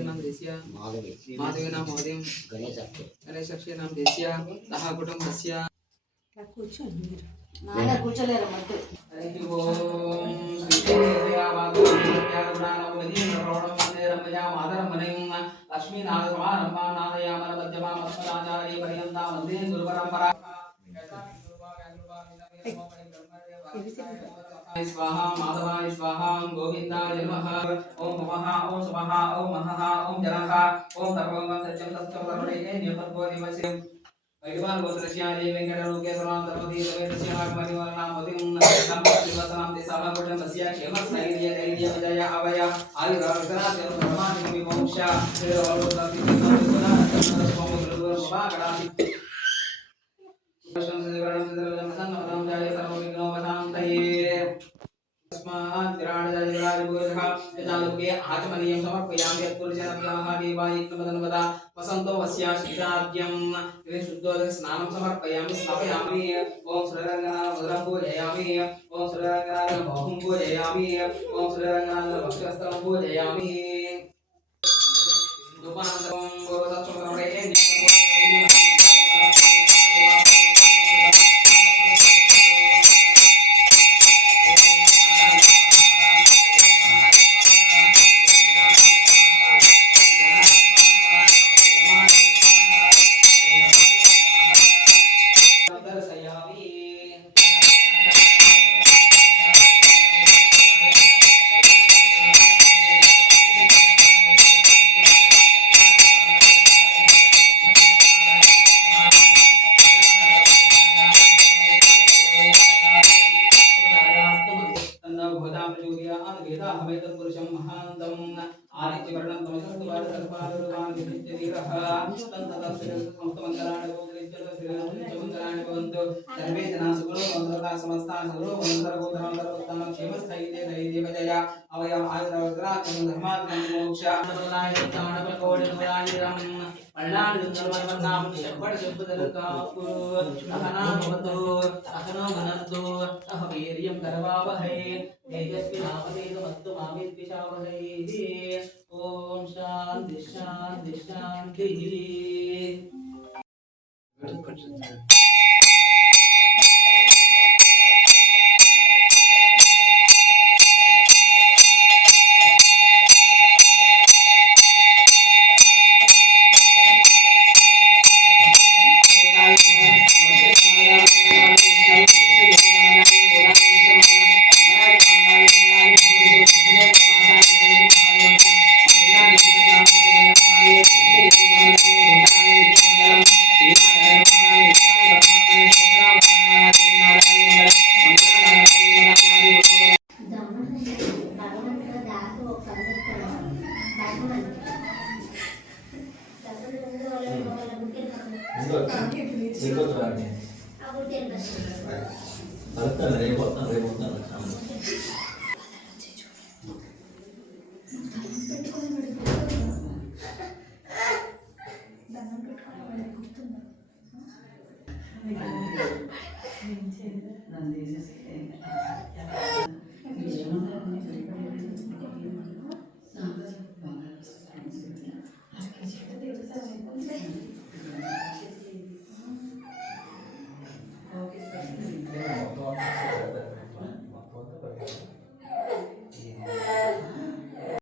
नाम देस्य माधवेना महोदयं गणेशस्य नाम देस्य सह कुटुंबस्य కూర్చోండి నాన్న కూర్చోలేరు మధ్య హరి ఓం శ్రీదేవయా వాగోత్యాగృణానవదీం ప్రవణం వందే రమయా మాదరమణిం లక్ష్మీనాథ సమారంభా నాదయామన మధ్యమా మస్మదాచార్య పర్యంతా వందే గురు పరంపరా स्वाहा माधवाय स्वाहा गोविंदाय नमः ओम नमः ओम स्वाहा ओम महः ओम जनः ओम सर्वं सत्यं सत्यं सर्वणे नियमत्वो निवस्य वैदिवान गोत्रस्यादि वेंकटलोकेश्वरां सर्वदी समेतस्यामणिवर्णामदिं नमस्तिवसनां दिशाः कुटुम्बस्य क्षेमस्थैर्य धैर्य विजय अवय आयुरारोग्यनाथं ब्रह्माणि विमोक्ष श्रीरवलोकनाथं स्वामि आचमनीयं समर्पयामि यत्पुरुषाभ्याहादेवाय नमः वसन्तो वस्या शीताद्यं शुद्धोदकस्नानं समर्पयामि स्थापयामि ओम श्रीरङ्गनाथ भद्रं पूजयामि ओम श्रीरङ्गनाथ बाहुं पूजयामि ओम श्रीरङ्गनाथ वक्षस्थलं पूजयामि धूपानन्तरं पूर्वसत्समये सर्वे जना सुखिनो भवन्तु समस्ता सर्वो भवन्तु क्षेमस्थैर्य धैर्य विजय अवय आयुराग्रातं धर्माग्रं मोक्षाणपदाय ताणपकोटिनोरायिरं पल्लाडुन्दरमन्नाम शब्बड शब्ददलकापु अहनामवतु अहनो मनन्तु अह वीर्यं करवावहै तेजस्विनामतेजमस्तु मा विद्विषावहै ओम शांति शांति शांति